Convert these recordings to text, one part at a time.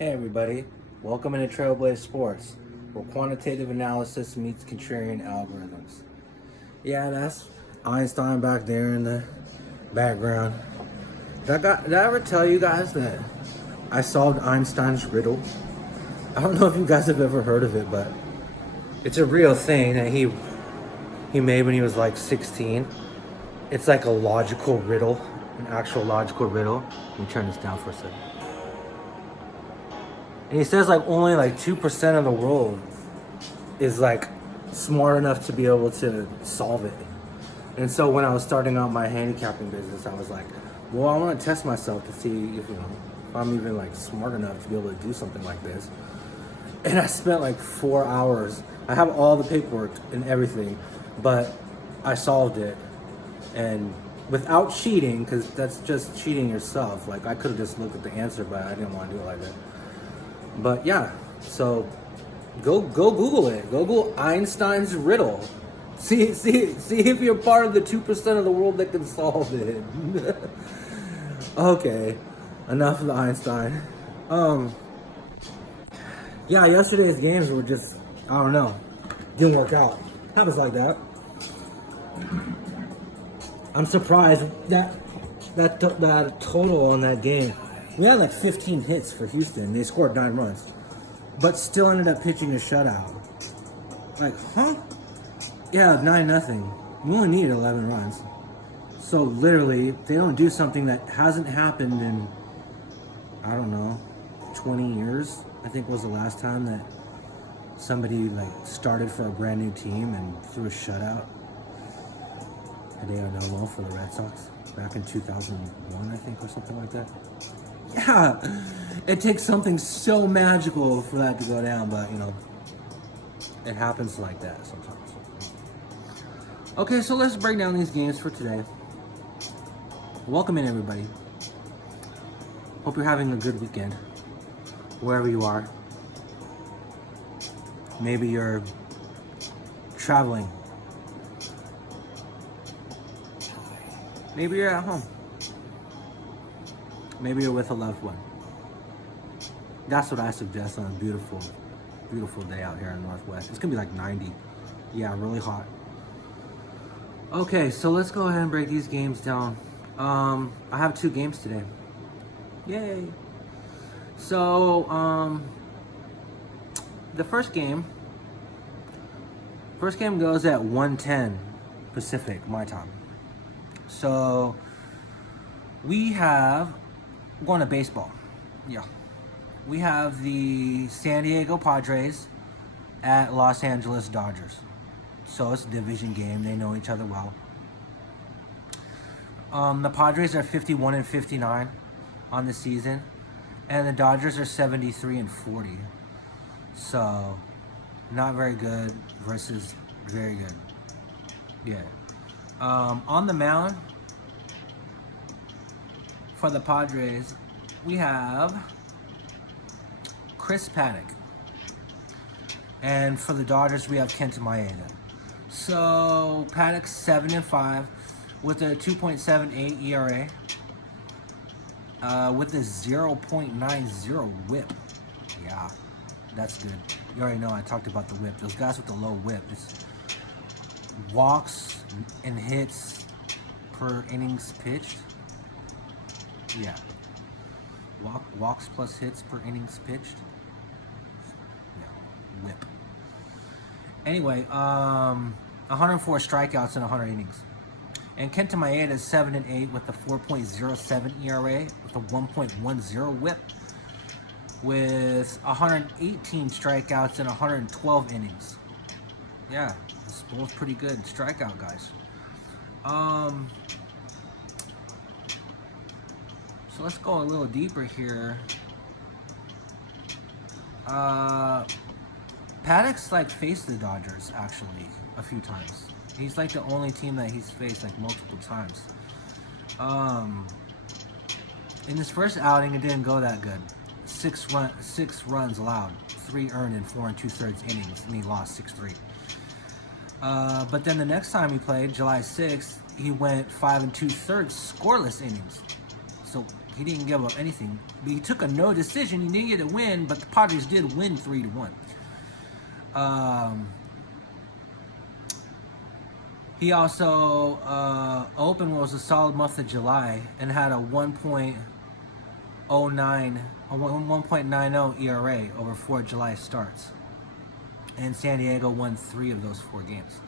Hey everybody, welcome into Trailblaze Sports, where quantitative analysis meets contrarian algorithms. Yeah, that's Einstein back there in the background. Did I ever tell you guys that I solved Einstein's riddle? I don't know if you guys have ever heard of it, but it's a real thing that he made when he was like 16. It's like a logical riddle, an actual logical riddle. Let me turn this down for a second. And he says like only like 2% of the world is like smart enough to be able to solve it. And so when I was starting out my handicapping business, I was like, well, I want to test myself to see if if I'm even like smart enough to be able to do something like this. And I spent like 4 hours. I have all the paperwork and everything, but I solved it, and without cheating, because that's just cheating yourself. Like I could have just looked at the answer, but I didn't want to do it like that. But yeah, so go Google it. Google Einstein's riddle. See if you're part of the 2% of the world that can solve it. Okay, enough of the Einstein. Yeah, yesterday's games were just, I don't know, didn't work out. Happens like that. I'm surprised that total on that game. We had like 15 hits for Houston. They scored 9 runs, but still ended up pitching a shutout. Like, huh? Yeah, 9-0. We only needed 11 runs. So literally, they don't do something that hasn't happened in, I don't know, 20 years. I think was the last time that somebody like started for a brand new team and threw a shutout. Hideo Nomo for the Red Sox back in 2001, I think, or something like that. Yeah, it takes something so magical for that to go down, but it happens like that sometimes. Okay, so let's break down these games for today. Welcome in, everybody. Hope you're having a good weekend, wherever you are. Maybe you're traveling. Maybe you're at home. Maybe you're with a loved one. That's what I suggest on a beautiful, beautiful day out here in the Northwest. It's gonna be like 90. Yeah, really hot. Okay, so let's go ahead and break these games down. I have 2 games today. Yay! So, the first game goes at 1:10 Pacific, my time. So, we're going to baseball. Yeah. We have the San Diego Padres at Los Angeles Dodgers. So it's a division game. They know each other well. The Padres are 51-59 on the season, and the Dodgers are 73-40. So, not very good versus very good. Yeah. On the mound for the Padres, we have Chris Paddock. And for the Dodgers, we have Kenta Maeda. So, Paddock's 7-5 with a 2.78 ERA, with a 0.90 whip. Yeah, that's good. You already know I talked about the whip. Those guys with the low whip, it's walks and hits per innings pitched. Yeah. Walks plus hits per innings pitched. Yeah. Whip. Anyway, 104 strikeouts in 100 innings. And Kenta Maeda is 7-8 with a 4.07 ERA with a 1.10 whip with 118 strikeouts in 112 innings. Yeah, it's both pretty good strikeout guys. So let's go a little deeper here. Paddock's like faced the Dodgers actually a few times. He's like the only team that he's faced like multiple times. In his first outing, it didn't go that good. 6 runs allowed, 3 earned in 4 2/3 innings, and he lost 6-3. But then the next time he played, July 6th, he went 5 2/3 scoreless innings. So He didn't give up anything. He took a no decision. He didn't get a win, but the Padres did win 3-1. He also opened was a solid month of July and had a 1.90 ERA over 4 July starts. And San Diego won 3 of those 4 games.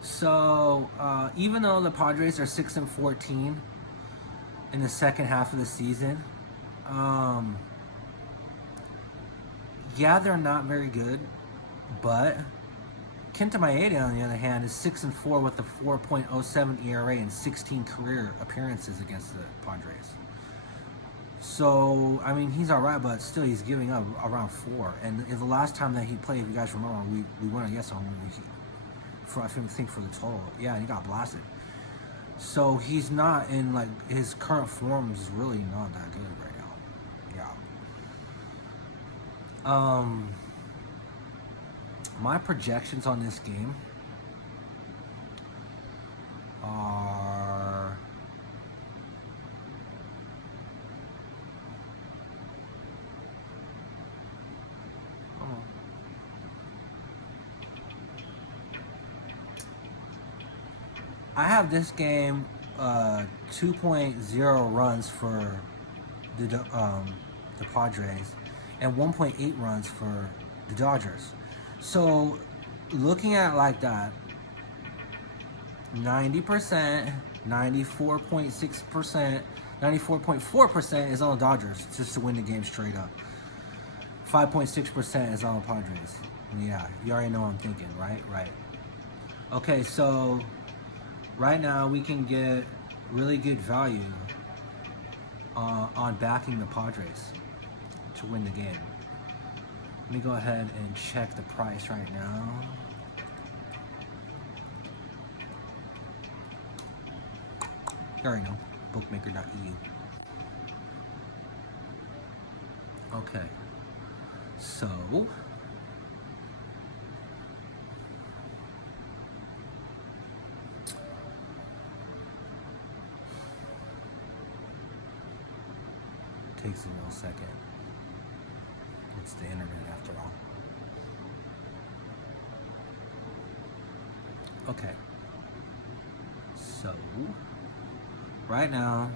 So even though the Padres are 6-14 in the second half of the season, yeah, they're not very good, but Kenta Maeda, on the other hand, is 6-4 with a 4.07 ERA and 16 career appearances against the Padres. So, I mean, he's all right, but still, he's giving up around 4. And the last time that he played, if you guys remember, we won a yes on him. I think for the total. Yeah, he got blasted. So he's not in, like, his current form is really not that good right now. Yeah. My projections on this game are I have this game 2.0 runs for the Padres and 1.8 runs for the Dodgers. So looking at it like that, 90%, 94.6%, 94.4% is on the Dodgers just to win the game straight up. 5.6% is on the Padres. Yeah, you already know what I'm thinking, right? Right. Okay, so right now we can get really good value on backing the Padres to win the game. Let me go ahead and check the price right now. You already know, bookmaker.eu. Okay, so takes a little second. It's the internet after all. Okay. So, right now,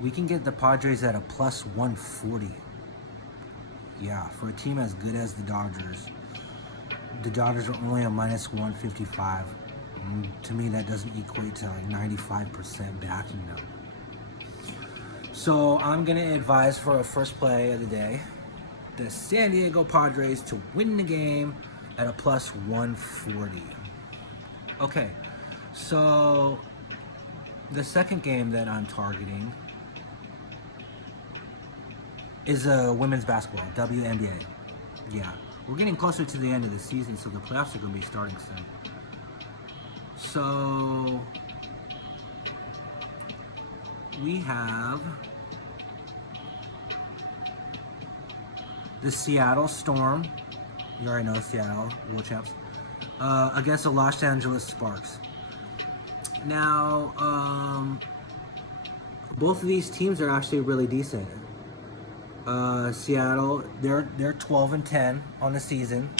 we can get the Padres at a plus 140. Yeah, for a team as good as the Dodgers. The Dodgers are only a minus 155. To me, that doesn't equate to like 95% backing them. So I'm going to advise for a first play of the day, the San Diego Padres to win the game at a plus 140. Okay, so the second game that I'm targeting is women's basketball, WNBA. Yeah, we're getting closer to the end of the season, so the playoffs are going to be starting soon. So we have the Seattle Storm, you already know Seattle, world champs, against the Los Angeles Sparks. Now, both of these teams are actually really decent. Seattle, they're 12-10 on the season.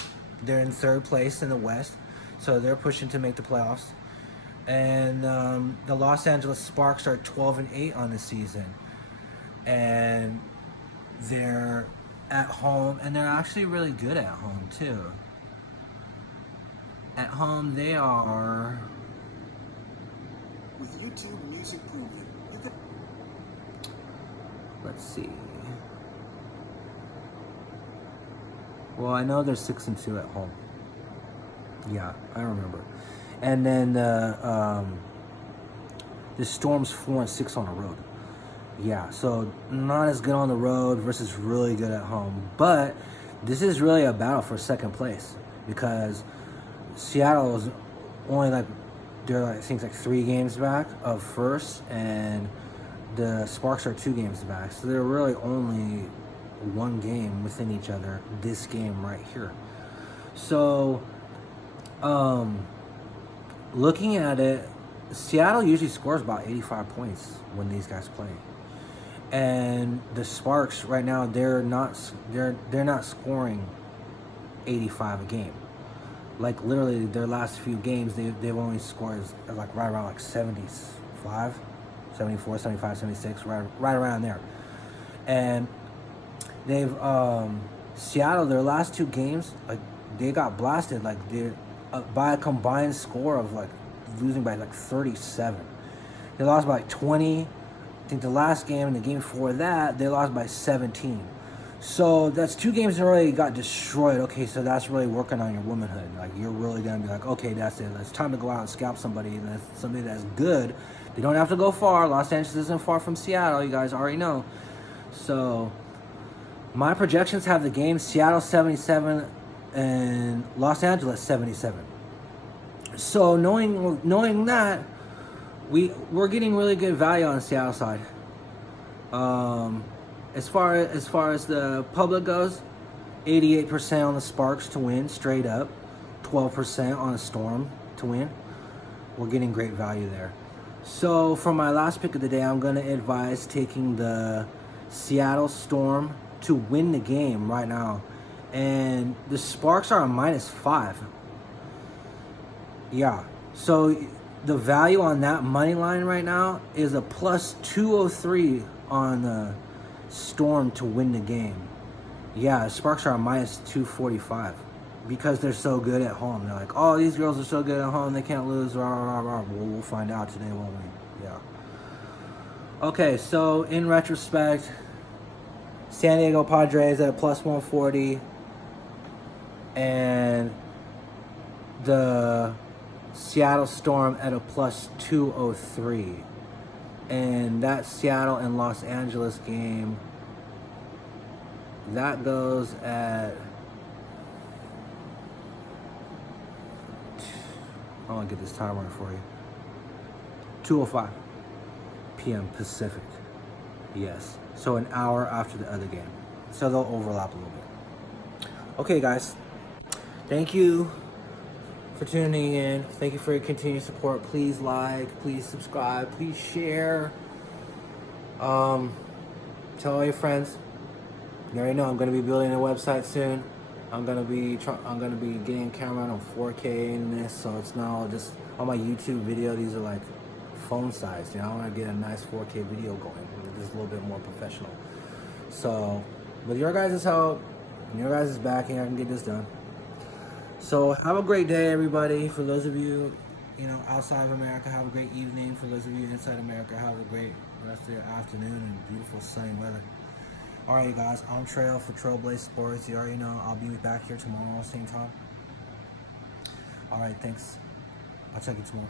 They're in 3rd place in the West, so they're pushing to make the playoffs. And the Los Angeles Sparks are 12-8 on the season, and they're at home, and they're actually really good at home too. At home, they are. With YouTube Music Proven. Let's see. Well, I know they're 6-2 at home. Yeah, I remember. And then the Storm's 4-6 on the road. Yeah, so not as good on the road versus really good at home. But this is really a battle for second place because Seattle is only they're I think 3 games back of first, and the Sparks are 2 games back. So they're really only 1 game within each other, this game right here. So looking at it, Seattle usually scores about 85 points when these guys play. And the Sparks right now, they're not scoring 85 a game. Like literally their last few games, they've only scored like right around like 75, 74, 75, 76, right around there. And they've Seattle, their last two games, like they got blasted, like they by a combined score of like losing by like 37. They lost by like 20. I think the last game and the game before that, they lost by 17. So that's two games that already got destroyed. Okay, so that's really working on your womanhood. Like you're really gonna be like, okay, that's it. It's time to go out and scalp somebody. That's somebody that's good. They don't have to go far. Los Angeles isn't far from Seattle. You guys already know. So my projections have the game Seattle 77 and Los Angeles 77. So knowing that, we're getting really good value on the Seattle side. As far as the public goes, 88% on the Sparks to win straight up, 12% on the Storm to win. We're getting great value there. So for my last pick of the day, I'm going to advise taking the Seattle Storm to win the game right now. And the Sparks are a -5. Yeah. So the value on that money line right now is a +203 on the Storm to win the game. Yeah, Sparks are a -245 because they're so good at home. They're like, oh, these girls are so good at home, they can't lose. Rah, rah, rah. We'll find out today, won't we? Yeah. Okay, so in retrospect, San Diego Padres at +140 and the Seattle Storm at a +203. And that Seattle and Los Angeles game, that goes at, I want to get this time right for you, 2:05 p.m. Pacific. Yes. So an hour after the other game. So they'll overlap a little bit. Okay, guys. Thank you for tuning in. Thank you for your continued support. Please like, please subscribe, please share. Tell all your friends. You already know I'm going to be building a website soon. I'm going to be getting a camera on 4K in this, so it's not all just on my YouTube video. These are like phone size. You know, I want to get a nice 4K video going. Just a little bit more professional. So, with your guys' help and your guys' backing, I can get this done. So have a great day, everybody. For those of you, outside of America, have a great evening. For those of you inside America, have a great rest of your afternoon and beautiful sunny weather. All right, guys. I'm Trail for Trailblaze Sports. You already know I'll be back here tomorrow, same time. All right, thanks. I'll check you tomorrow.